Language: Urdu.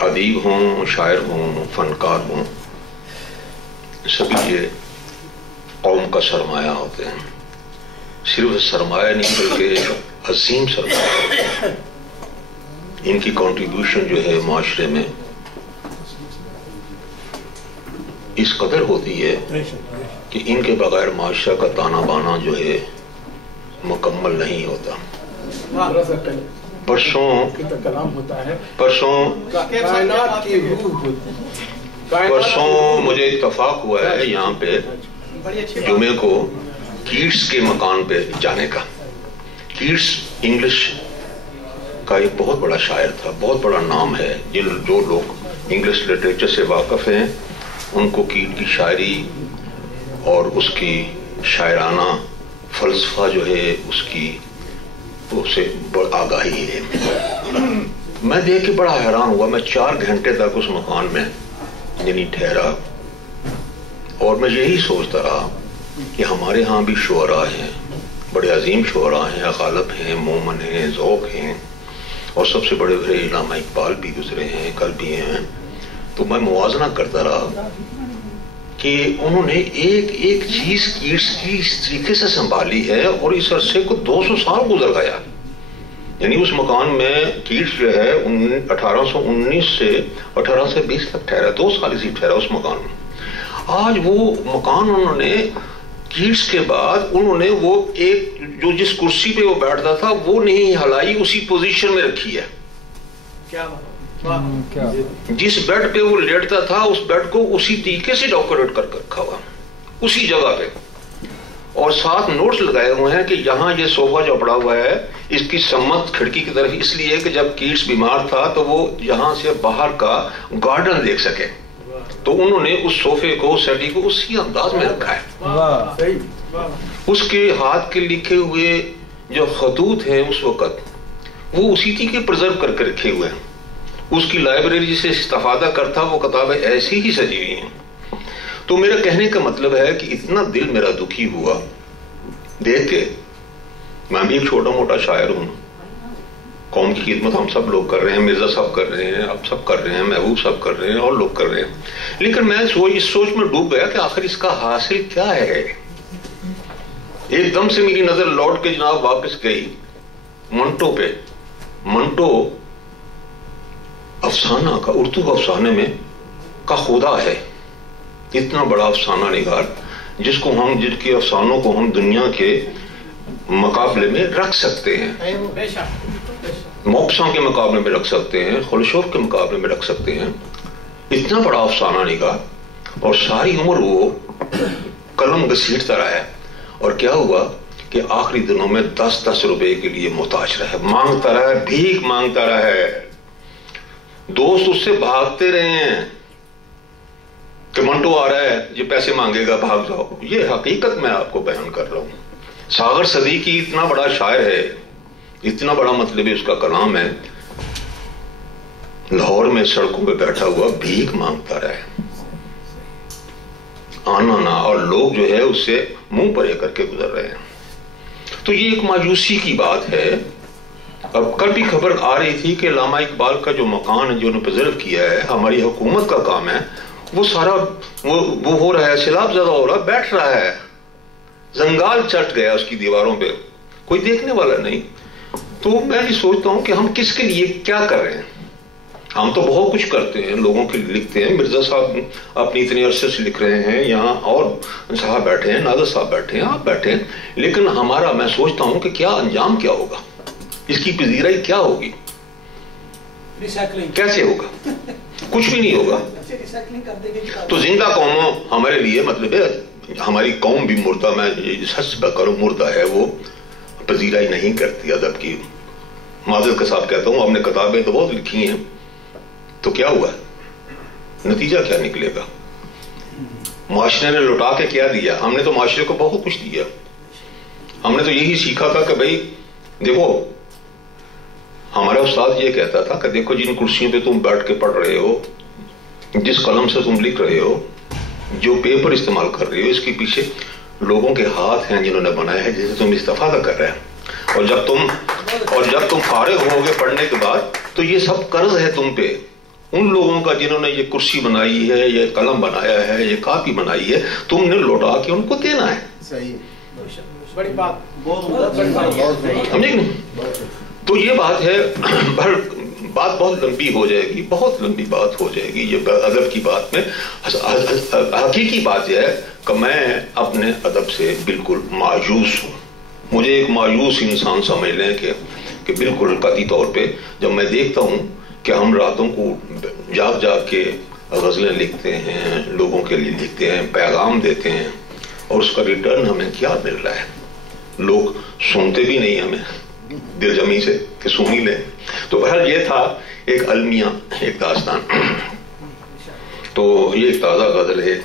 ادیب ہوں، شاعر ہوں، فنکار ہوں، سبھی یہ قوم کا سرمایہ ہوتے ہیں. صرف سرمایہ نہیں بلکہ عظیم سرمایہ. ان کی کنٹریبیوشن جو ہے معاشرے میں اس قدر ہوتی ہے کہ ان کے بغیر معاشرہ کا تانا بانا جو ہے مکمل نہیں ہوتا. پرسوں مجھے اتفاق ہوا ہے یہاں پہ جمعے کو کیٹس کے مکان پہ جانے کا. کیٹس انگلش کا ایک بہت بڑا شاعر تھا، بہت بڑا نام ہے. جو لوگ انگلش لٹریچر سے واقف ہیں ان کو کیٹ کی شاعری اور اس کی شاعرانہ فلسفہ جو ہے اس کی اسے آگاہی ہے. میں دیکھ کے بڑا حیران ہوا. میں 4 گھنٹے تک اس مکان میں یعنی ٹھہرا اور میں یہی سوچتا رہا کہ ہمارے ہاں بھی شعراء ہیں، بڑے عظیم شعراء ہیں، غالب ہیں، مومن ہیں، ذوق ہیں، اور سب سے بڑے بڑے علامہ اقبال بھی گزرے ہیں، کل بھی ہیں. تو میں موازنہ کرتا رہا کہ انہوں نے ایک ایک چیز کیٹس کی اس طریقے سے سنبھالی ہے اور اس عرصے کو 200 سال گزر گیا. یعنی اس مکان میں کیٹس جو ہے 1819 سے 1820 تک ٹھہرا، 2 سال اسی ٹھہرا اس مکان میں. آج وہ مکان انہوں نے کیٹس کے بعد انہوں نے وہ ایک جو جس کرسی پہ وہ بیٹھتا تھا وہ نہیں ہلائی، اسی پوزیشن میں رکھی ہے. جس بیڈ پہ وہ لیٹتا تھا اس بیڈ کو اسی طریقے سے ڈیکوریٹ کر رکھا ہوا اسی جگہ پہ، اور ساتھ نوٹس لگائے ہوئے ہیں کہ یہاں یہ صوفہ جو پڑا ہوا ہے اس کی سمت کھڑکی کی طرف اس لیے کہ جب کیٹس بیمار تھا تو وہ یہاں سے باہر کا گارڈن دیکھ سکے، تو انہوں نے اس صوفے کو سیٹی کو اسی انداز میں رکھا ہے. اس کے ہاتھ کے لکھے ہوئے جو خطوط ہیں اس وقت وہ اسی طریقے پرزرو کر کے رکھے ہوئے ہیں. اس کی لائبریری سے استفادہ کرتا وہ کتابیں ایسی ہی سجی ہوئی ہیں. تو میرا کہنے کا مطلب ہے کہ اتنا دل میرا دکھی ہوا دیکھ کے. میں بھی ایک چھوٹا موٹا شاعر ہوں، قوم کی خدمت ہم سب لوگ کر رہے ہیں، مرزا صاحب کر رہے ہیں، آپ سب کر رہے ہیں، محبوب صاحب کر رہے ہیں، اور لوگ کر رہے ہیں. لیکن میں اس سوچ میں ڈوب گیا کہ آخر اس کا حاصل کیا ہے. ایک دم سے میری نظر لوٹ کے جناب واپس گئی منٹو پہ. منٹو افسانہ کا، اردو افسانے میں کا خدا ہے. اتنا بڑا افسانہ نگار جس کے افسانوں کو ہم دنیا کے مقابلے میں رکھ سکتے ہیں، موپساں کے مقابلے میں رکھ سکتے ہیں، خلشوف کے مقابلے میں رکھ سکتے ہیں. اتنا بڑا افسانہ نگار، اور ساری عمر وہ قلم گھسیٹتا رہا ہے. اور کیا ہوا کہ آخری دنوں میں 10-10 روپے کے لیے محتاج رہا ہے، مانگتا رہا ہے، بھیک مانگتا رہا ہے. دوست اس سے بھاگتے رہے ہیں کہ منٹو آ رہا ہے یہ پیسے مانگے گا، بھاگ جاؤ. یہ حقیقت میں آپ کو بیان کر رہا ہوں. ساغر صدیقی اتنا بڑا شاعر ہے، اتنا بڑا مطلب اس کا کلام ہے، لاہور میں سڑکوں پہ بیٹھا ہوا بھیک مانگتا رہا ہے، آنا نہ، اور لوگ جو ہے اس سے منہ پرے کر کے گزر رہے ہیں. تو یہ ایک مایوسی کی بات ہے. اب کل بھی خبر آ رہی تھی کہ علامہ اقبال کا جو مکان جو انہوں نے پرزرو کیا ہے، ہماری حکومت کا کام ہے، وہ سارا وہ ہو رہا ہے، سیلاب زدہ ہو رہا، بیٹھ رہا ہے، زنگال چٹ گیا اس کی دیواروں پہ، کوئی دیکھنے والا نہیں. تو میں یہ سوچتا ہوں کہ ہم کس کے لیے کیا کر رہے ہیں. ہم تو بہت کچھ کرتے ہیں، لوگوں کے لیے لکھتے ہیں. مرزا صاحب اپنی اتنے عرصے سے لکھ رہے ہیں، یہاں اور صاحب بیٹھے ہیں، نادر صاحب بیٹھے ہیں، آپ بیٹھے ہیں. لیکن ہمارا، میں سوچتا ہوں کہ کیا انجام کیا ہوگا، اس کی پذیرائی کیا ہوگی، کیسے ہوگا؟ کچھ بھی نہیں ہوگا. تو زندہ قوموں ہمارے لیے مطلب ہے ہماری قوم بھی مردہ، میں حسب کروں مردہ ہے، وہ پذیرائی نہیں کرتی ادب کی. معذرت کے ساتھ کہتا ہوں، ہم نے کتابیں تو بہت لکھی ہیں، تو کیا ہوا، نتیجہ کیا نکلے گا؟ معاشرے نے لوٹا کے کیا دیا؟ ہم نے تو معاشرے کو بہت کچھ دیا. ہم نے تو یہی سیکھا تھا کہ بھائی دیکھو، ہمارا استاد یہ کہتا تھا کہ دیکھو جن کرسیوں پہ تم بیٹھ کے پڑھ رہے ہو، جس قلم سے تم لکھ رہے ہو، جو پیپر استعمال کر رہے ہو، اس کے پیچھے لوگوں کے ہاتھ ہیں جنہوں نے بنایا ہے، جسے تم استفادہ کر رہے ہیں. اور جب تم فارغ ہو گے پڑھنے کے بعد تو یہ سب قرض ہے تم پہ. ان لوگوں کا جنہوں نے یہ کرسی بنائی ہے، یہ قلم بنایا ہے، یہ کاپی بنائی ہے، تم نے لوٹا کے ان کو دینا ہے. صحیح، بڑی بات، سمجھے نہیں؟ تو یہ بات ہے. بات بہت لمبی ہو جائے گی، بہت لمبی بات ہو جائے گی یہ ادب کی بات میں. حقیقی بات یہ ہے کہ میں اپنے ادب سے بالکل مایوس ہوں. مجھے ایک مایوس انسان سمجھ لیں کہ بالکل قطعی طور پہ جب میں دیکھتا ہوں کہ ہم راتوں کو جاگ جاگ کے غزلیں لکھتے ہیں، لوگوں کے لیے لکھتے ہیں، پیغام دیتے ہیں، اور اس کا ریٹرن ہمیں کیا مل رہا ہے. لوگ سنتے بھی نہیں ہمیں دل جمی سے کہ سن ہی لیں. تو بہرحال یہ تھا ایک المیہ، ایک داستان. تو یہ ایک تازہ غزل ہے.